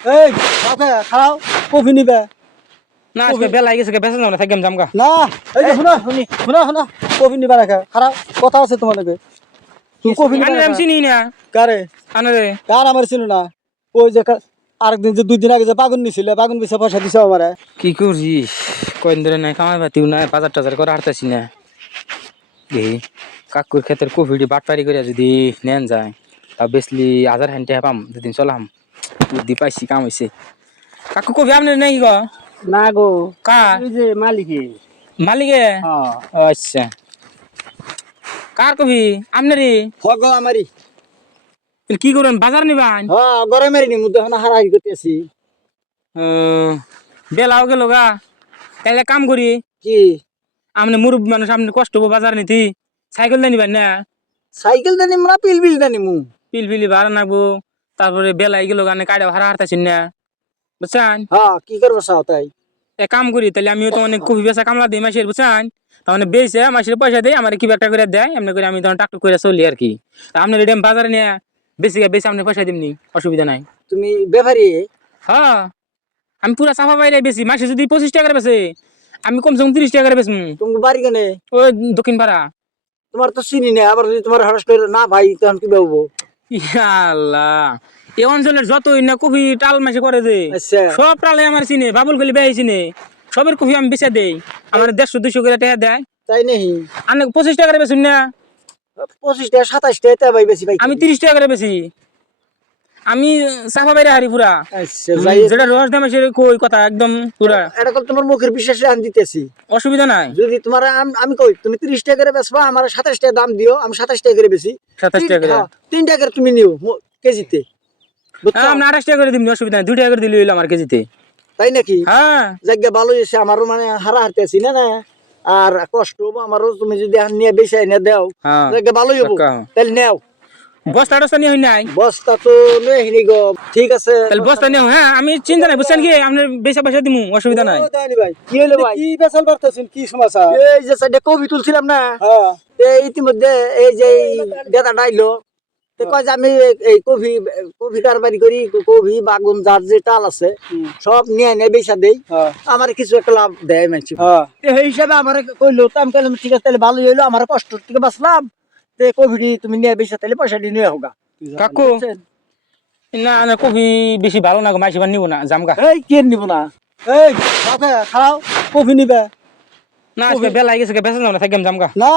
এই খাও কফি নিবে। না আজকে বেলা গেছে যাও না থাকলাম জামগা না এই যে শুনো শুনি শুনো শুনো কফি নিবা রাখা খারাপ কথা আছে তোমাদেরকে তুমি কফি নিবা আমি চিনি না। কারে? আনারে কার আমার ছিল না? ওই যে আরেকদিন যে দুই দিন আগে যে বাগুন নিছিল বাগুন পিছে পয়সা দিছে আমারে। কি করছিস কয়েন ধরে নাই কামাই পাতিও নাই বাজার টাজার করে হারতাছি না। দেখি কাকুর ক্ষেতের কোভিড বাটপারি করে যদি নেন যায় তা বেসলি হাজার হ্যান্ডে পাম দুদিন চলাম। বুদ্ধি পাইছি কাম হয়েছে কাকু কবি আপনার নাই গো? না গো। কা? যে মালিকে। মালিকে? হ্যাঁ। আচ্ছা। কার কবি? আপনারই হগ আমারই কি করবেন বাজার নিবান হ্যাঁ গরমের নি মুদ্দা হানা হারাই করতেছি বেলাও গেল গা। তাহলে কাম করি কি? আপনি মুরুব মানুষ আপনি কষ্ট হব বাজার নিতি সাইকেল দিয়ে নিবেন না? সাইকেল দে নিমু না পিল পিল দে নিমু? পিল পিলি ভাড়া নাকবো তারপরে বেলাই গেল গানে কাড়ে ভাড়া হারতাছেন না। বুঝছেন? হ্যাঁ কি করব চাও তাই? এক কাম করি তাহলে আমিও তো অনেক কফি বেচা কামলা দিই মাসের বুঝছেন? তাহলে বেচে মাসের পয়সা দেয় আমার কি একটা করে দেয় এমনি করে আমি তখন টাকটুক করে চলি আর কি। আপনার এটা বাজারে নিয়ে বেশি বেশি আপনি পয়সা দিমনি অসুবিধা নাই। তুমি ব্যাপারি? হ্যাঁ আমি পুরা সাফা বাইরে বেশি মাসে যদি পঁচিশ টাকা বেছে আমি কমসে কম তিরিশ টাকা বেচমু। তুমি বাড়ি কেনে? ওই দক্ষিণ পাড়া তোমার তো চিনি না আবার যদি তোমার হরস না ভাই তখন কি ইয়া আল্লাহ। এ অঞ্চলের যতই না কফি টাল মাসে করে দে আচ্ছা। সব টালে আমার চিনে বাবুল গলি বেয়ে চিনে সবের কফি আমি বেচে দেই। আমার দেড়শো দুশো করে টাকা দেয়। তাই নেই আমি পঁচিশ টাকা করে বেচুন না। পঁচিশ টাকা সাতাশ টাকা বেশি ভাই আমি তিরিশ টাকা করে বেশি আমি সাফা বাইরে হারি পুরা। আচ্ছা যেটা রস দাম এসে কই কথা একদম পুরা। এটা কল তোমার মুখের বিশ্বাসে আন দিতেছি। অসুবিধা নাই। যদি তোমার আমি কই তুমি তিরিশ টাকা করে বেচবা আমার সাতাশ টাকা দাম দিও আমি সাতাশ টাকা করে বেশি সাতাশ টাকা করে। হ্যাঁ, তিন টাকা করে তুমি নিও কেজিতে। হ্যাঁ, আমি আঠাশ টাকা করে দিবনি অসুবিধা নাই দুই টাকা করে দিলে হইল আমার কেজিতে। তাই নাকি? হ্যাঁ। জায়গা ভালো এসে আমারও মানে হারা হারতে আছি না না? আর কষ্ট হব আমারও তুমি যদি নিয়ে বেশি এনে দেও হ্যাঁ। জায়গা ভালোই হব তাহলে নেও। বস্তা টস্তা নিয়ে হই নাই? বস্তা তো নেই হিনি গো ঠিক আছে। তাহলে বস্তা নিয়ে হ্যাঁ আমি চিন্তা নাই বুঝছেন কি? আপনার বেশা পয়সা দিমু অসুবিধা নাই। ভাই কি হলো ভাই? কি পারতেছেন কি সমস্যা এই যে সাইডে কবি তুলছিলাম না? হ্যাঁ। এই ইতিমধ্যে এই যে ডেটা ডাইলো তো কয় যে আমি এই- কফি কফি কারবারি করি কফি বাগুন যার যে টাল আছে সব নিয়ে নিয়ে বেচা দেই। হ্যাঁ। আমার কিছু একটা লাভ দেয় মানছি হ্যাঁ। এই হিসাবে আমার কইলো তো আমি কইলাম ঠিক আছে তাহলে ভালোই হইল আমার কষ্ট থেকে বাঁচলাম। তো কফি তুমি নিয়ে বেচা তাহলে পয়সাটি নিয়ে হোগা কাকু না না কফি বেশি ভালো না মাইসি নিব না জামগা এই কে নিব না? এই খাও কফি নিবে। না আজকে বেলা গেছে বেসা যাও না থাকলাম জামগা না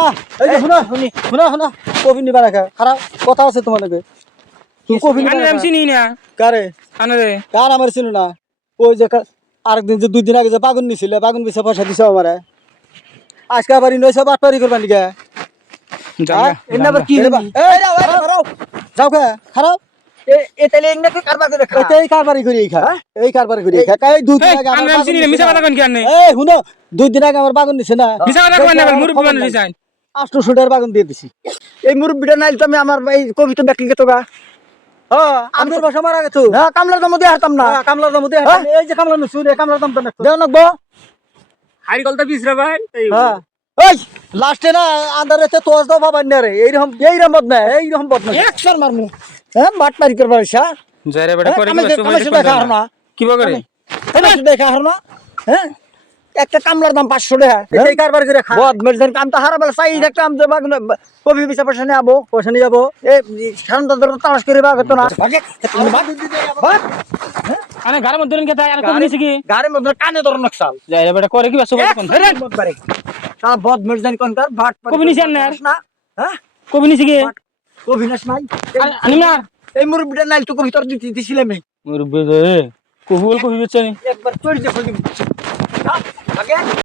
এই শুনো শুনি শুনো শুনো কফি নিবা রাখা খারাপ কথা আছে তোমাদেরকে তুমি কফি নিবা আমি চিনি না। কারে? আনারে কার আমার ছিল না? ওই যে আরেকদিন যে দুই দিন আগে যে বাগুন নিছিল বাগুন পিছে পয়সা দিছে আমারে। আজকে আবার নয়শো বাটপারি করবা নিকে? যাও খারাপ এ- এ তাহলে এমনি করে কারবার করে খা। এই কারবারি করি এই খা। এই কারবারি করি এই খা। এই দুই দিন এই, আগে আমার আমি বাগুন এই আমার দিয়ে দিছি। এই মুরব্বিটা নাইলে তো আমি আমার এই কবিতা ব্যাকলি গেতো গা। হ্যাঁ আমি বসা মারা গেছো। হ্যাঁ কামলার দাম দিয়ে হারতাম না। হ্যাঁ, কামলার দাম দিয়ে হ্যাঁ? এই যে কামলা নুসু রে কামলার দাম দেও নাকবো ভাই। হ্যাঁ। ওই লাস্টে না আন্দারে তে তোজ দাও বাবা না রে। এইরকম এইরকম বদনা এইরকম মারমু। হ্যাঁ করবার ইচ্ছা যারে বেটা করে কামে দেখা হার না। কি বগরে কামে দেখা হার না। হ্যাঁ একটা কামলার দাম পাঁচশো টাকা। এই কারবার করে খা। বদ কামটা হারাবেলা চাই একটা আম দেবা কবি পিছা পয়সা নিয়ে আবো পয়সা নিয়ে যাব। এই সাধারণত ধরো তালাশ করে বাগ হতো না। ভাগ। আরে মধ্যে গাড়ির মধ্যে কানে ধরো নকশাল। যারে বেটা করে কি বাসু সারা বদ মেরজান কনকার ভাট কবি নিছেন না? হ্যাঁ? কবি নিছি কি? কবি নাস নাই আনি না এই মুরব্বিটা নাইল তো কবি তোর দিতে দিছিলাম আমি। মুরব্বি কবুল কবি বেচনি একবার চড়ি ফেলি আগে।